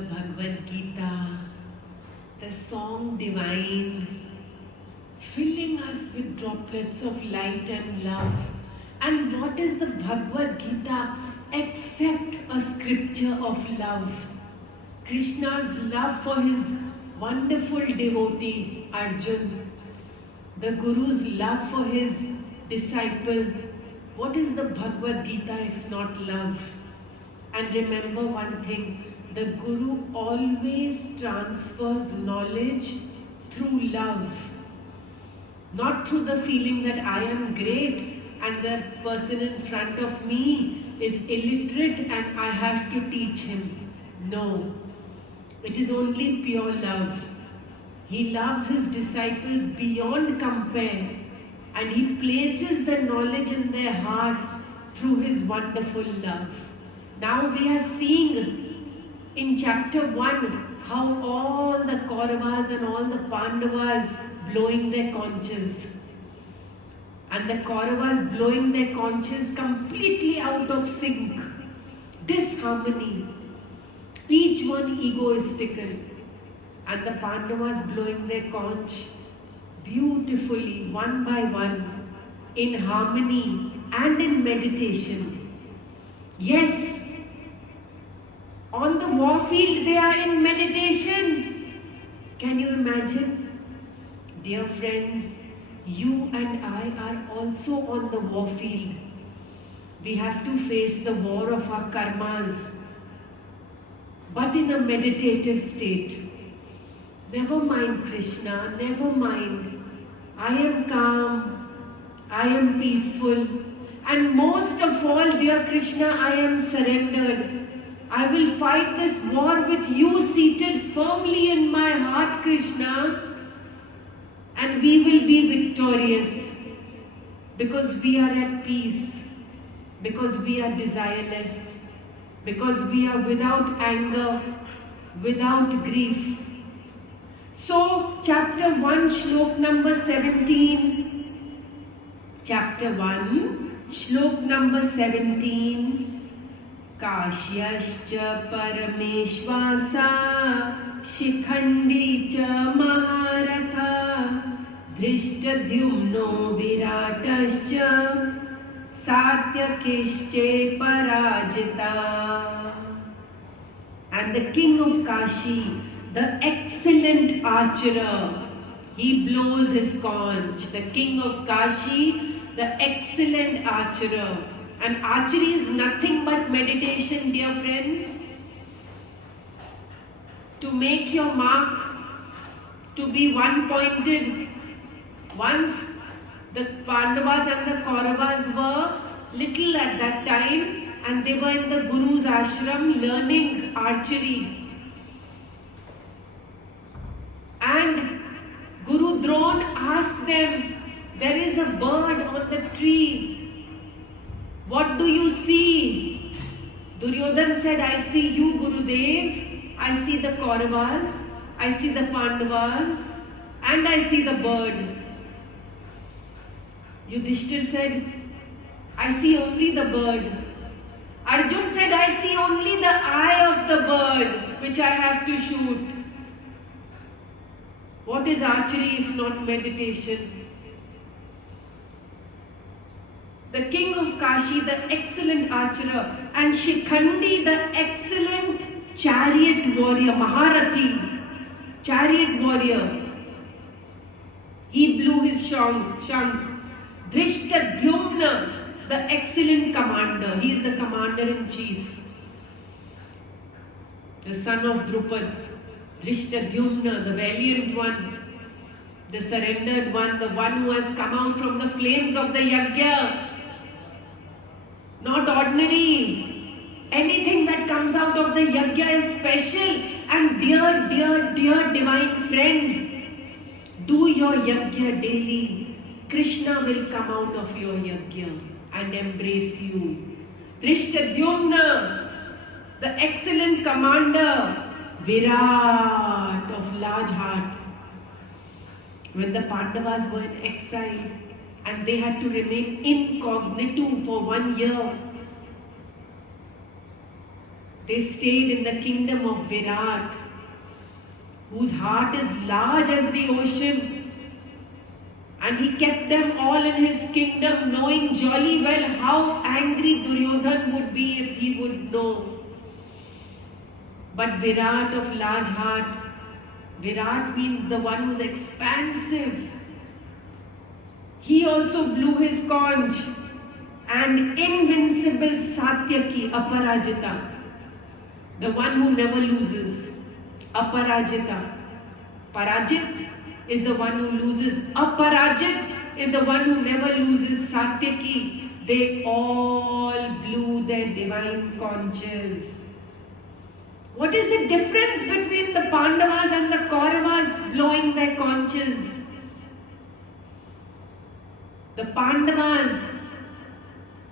Bhagwad Gita, the song divine, filling us with droplets of light and love. And what is the Bhagwad Gita except a scripture of love? Krishna's love for his wonderful devotee Arjun, the Guru's love for his disciple. What is the Bhagwad Gita if not love? And remember one thing, the Guru always transfers knowledge through love, not through the feeling that I am great and the person in front of me is illiterate and I have to teach him. No, it is only pure love. He loves his disciples beyond compare and he places the knowledge in their hearts through his wonderful love. Now we are seeing in chapter 1 how all the Kauravas and all the Pandavas blowing their conches. And the Kauravas blowing their conches completely out of sync. Disharmony. Each one egoistical. And the Pandavas blowing their conch beautifully, one by one, in harmony and in meditation. Yes, on the warfield they are in meditation. Can you imagine? Dear friends, you and I are also on the warfield. We have to face the war of our karmas, but in a meditative state. Never mind Krishna, never mind. I am calm, I am peaceful, and most of all, dear Krishna, I am surrendered. I will fight this war with you seated firmly in my heart, Krishna, and we will be victorious because we are at peace, because we are desireless, because we are without anger, without grief. So, chapter 1, shlok number 17. Chapter 1, shlok number 17. Kashyascha parameshvasa shikhandi cha maharatha drishtadhyumno viratascha satyakishche parajita. And the king of Kashi, the excellent archer, he blows his conch. The king of Kashi, the excellent archer. And archery is nothing but meditation, dear friends. To make your mark, to be one-pointed. Once the Pandavas and the Kauravas were little at that time and they were in the Guru's ashram learning archery. And Guru Drona asked them, there is a bird on the tree. What do you see? Duryodhan said, I see you, Gurudev. I see the Kauravas. I see the Pandavas. And I see the bird. Yudhishthir said, I see only the bird. Arjun said, I see only the eye of the bird, which I have to shoot. What is archery if not meditation? The king of Kashi, the excellent archer, and Shikhandi, the excellent chariot warrior, Maharathi, chariot warrior. He blew his shank. Drishtadhyumna, the excellent commander. He is the commander-in-chief. The son of Drupad. Drishtadhyumna, the valiant one. The surrendered one, the one who has come out from the flames of the yajna. Not ordinary. Anything that comes out of the yajna is special. And dear divine friends, do your yajna daily. Krishna will come out of your yajna and embrace you. Drishtadhyumna, the excellent commander, Virat of large heart. When the Pandavas were in exile and they had to remain incognito for 1 year, They stayed in the kingdom of Virat, whose heart is large as the ocean. And he kept them all in his kingdom, knowing jolly well how angry Duryodhan would be if he would know. But Virat of large heart, Virat means the one who's expansive. He also blew his conch, and invincible Satyaki, Aparajita, the one who never loses, Aparajita. Parajit is the one who loses. Aparajit is the one who never loses. Satyaki. They all blew their divine conches. What is the difference between the Pandavas and the Kauravas blowing their conches? The Pandavas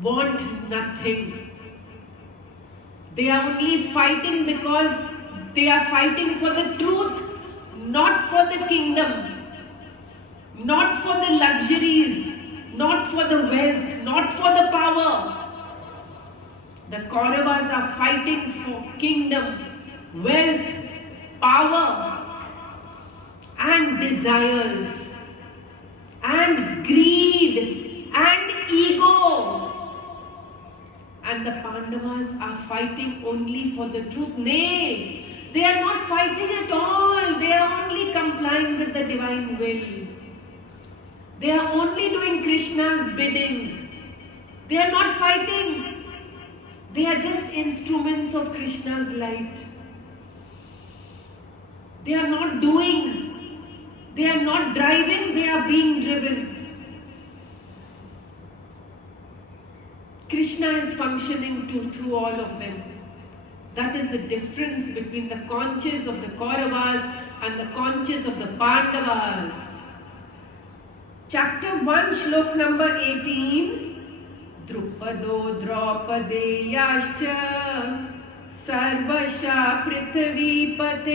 want nothing. They are only fighting because they are fighting for the truth, not for the kingdom, not for the luxuries, not for the wealth, not for the power. The Kauravas are fighting for kingdom, wealth, power, and desires, and greed, and ego. And the Pandavas are fighting only for the truth. Nay, they are not fighting at all. They are only complying with the divine will. They are only doing Krishna's bidding. They are not fighting. They are just instruments of Krishna's light. They are not doing. They are not driving. They are being driven. Krishna is functioning through all of them. That is the difference between the conches of the Kauravas and the conches of the Pandavas. Chapter 1, Shlok number 18. Drupado Draupadeyascha Sarvasha Prithvipate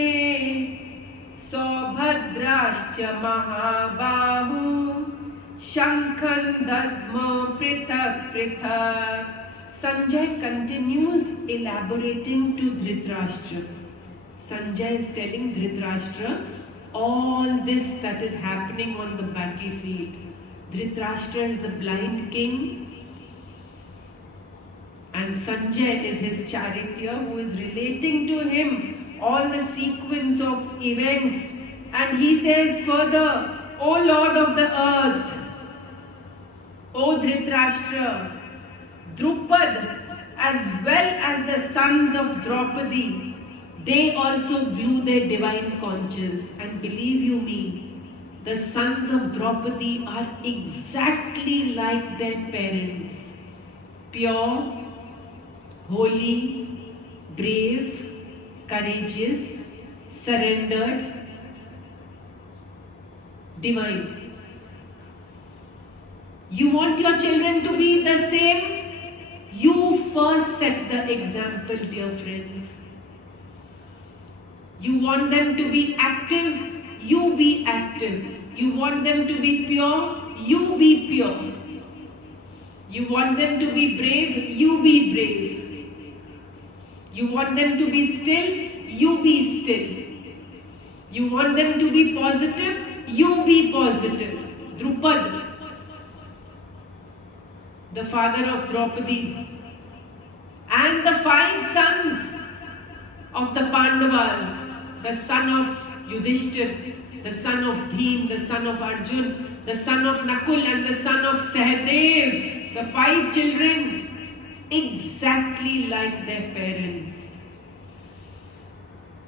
Saubhadrascha Mahabahu Shankhan Dadmo Prithak Prithak. Sanjay continues elaborating to Dhritarashtra. Sanjay is telling Dhritarashtra all this that is happening on the battlefield. Dhritarashtra is the blind king, and Sanjay is his charioteer who is relating to him all the sequence of events. And he says further, O Lord of the earth, O Dhritarashtra, Drupad as well as the sons of Draupadi, they also blew their divine conches. And believe you me, the sons of Draupadi are exactly like their parents. Pure, holy, brave, courageous, surrendered, divine. You want your children to be the same? You first set the example, dear friends. You want them to be active? You be active. You want them to be pure? You be pure. You want them to be brave? You be brave. You want them to be still? You be still. You want them to be positive? You be positive. Drupad, the father of Draupadi, and the 5 sons of the Pandavas, the son of Yudhishthir, the son of Bhim, the son of Arjun, the son of Nakul, and the son of Sahadev, the 5 children, exactly like their parents.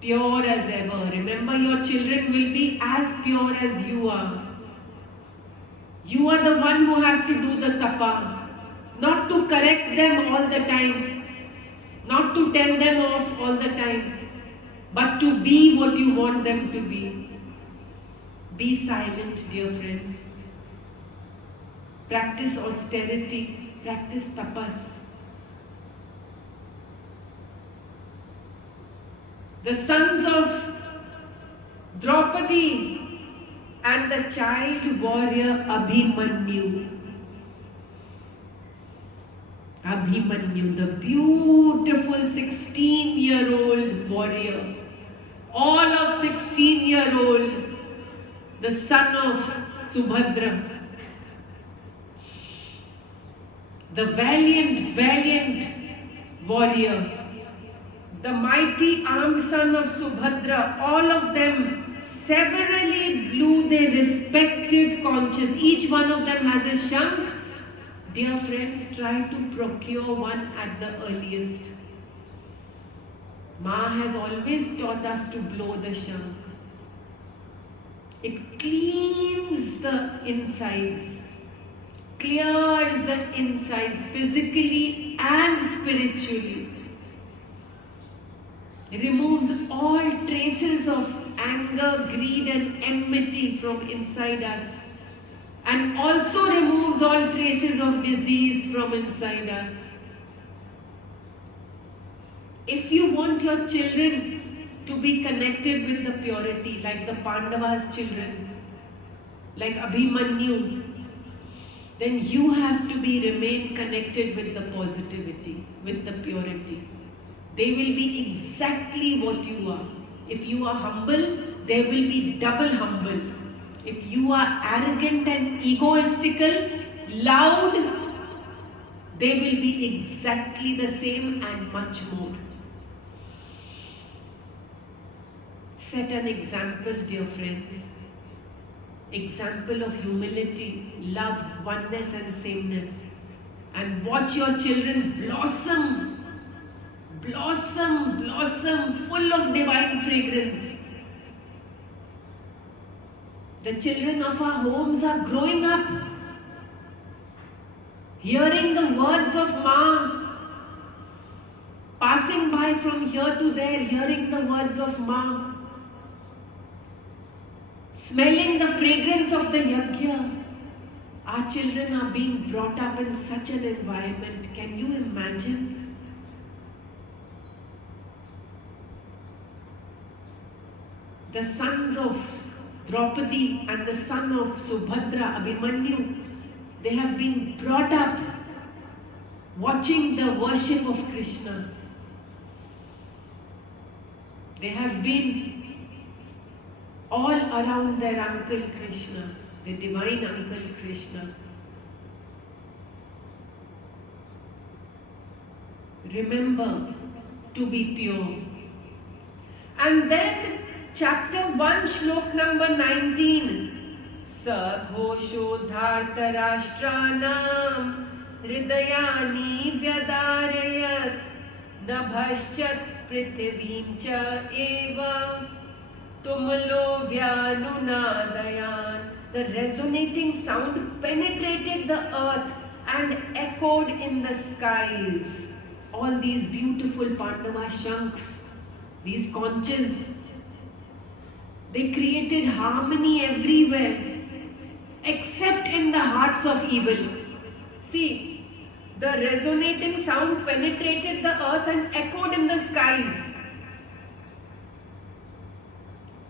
Pure as ever. Remember, your children will be as pure as you are. You are the one who have to do the tapa, not to correct them all the time, not to tell them off all the time, but to be what you want them to be. Be silent, dear friends. Practice austerity, practice tapas. The sons of Draupadi and the child warrior Abhimanyu. Abhimanyu, the beautiful 16-year-old warrior, all of 16-year-old, the son of Subhadra, the valiant warrior, the mighty armed son of Subhadra, all of them severally blew their respective conches. Each one of them has a shank. Dear friends, try to procure one at the earliest. Ma has always taught us to blow the shank. It cleans the insides, clears the insides physically and spiritually. It removes all traces of anger, greed and enmity from inside us, and also removes all traces of disease from inside us. If you want your children to be connected with the purity, like the Pandavas' children, like Abhimanyu, then you have to remain connected with the positivity, with the purity. They will be exactly what you are. If you are humble, they will be double humble. If you are arrogant and egoistical, loud, they will be exactly the same and much more. Set an example, dear friends. Example of humility, love, oneness and sameness. And watch your children blossom, full of divine fragrance. The children of our homes are growing up, hearing the words of Ma, passing by from here to there, hearing the words of Ma, smelling the fragrance of the yajna. Our children are being brought up in such an environment. Can you imagine? The sons of Draupadi and the son of Subhadra, Abhimanyu, they have been brought up watching the worship of Krishna. They have been all around their uncle Krishna, the divine uncle Krishna. Remember to be pure. And then chapter 1, shlok number 19. Saghoshodhartarashtranam hridayani vyadarayat nabhaschat prithivim cha eva tumalo vyanunadayan. The resonating sound penetrated the earth and echoed in the skies. All these beautiful Pandava shanks, these conches, they created harmony everywhere, except in the hearts of evil. See, the resonating sound penetrated the earth and echoed in the skies.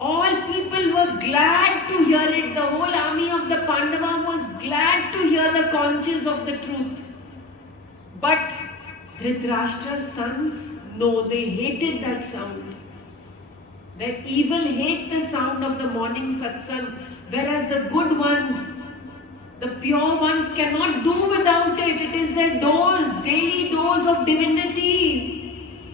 All people were glad to hear it. The whole army of the Pandava was glad to hear the conches of the truth. But Dhritarashtra's sons, no, they hated that sound. The evil hate the sound of the morning satsang, whereas the good ones, the pure ones cannot do without it. It is their dose, daily dose of divinity.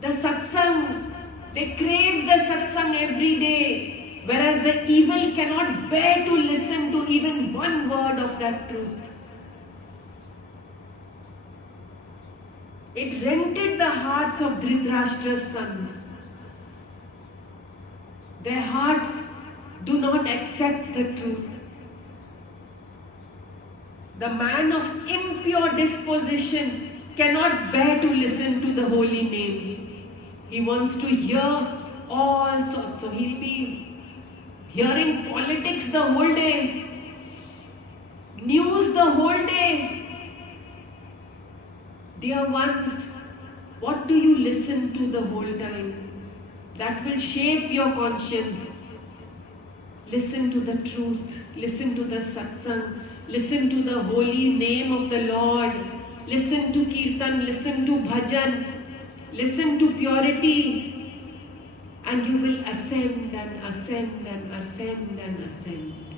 The satsang, they crave the satsang every day, whereas the evil cannot bear to listen to even one word of that truth. It rented the hearts of Dhritarashtra's sons. Their hearts do not accept the truth. The man of impure disposition cannot bear to listen to the holy name. He wants to hear all sorts. So he'll be hearing politics the whole day, news the whole day. Dear ones, what do you listen to the whole time? That will shape your conscience. Listen to the truth. Listen to the satsang. Listen to the holy name of the Lord. Listen to kirtan, listen to bhajan, listen to purity, and you will ascend and ascend and ascend and ascend.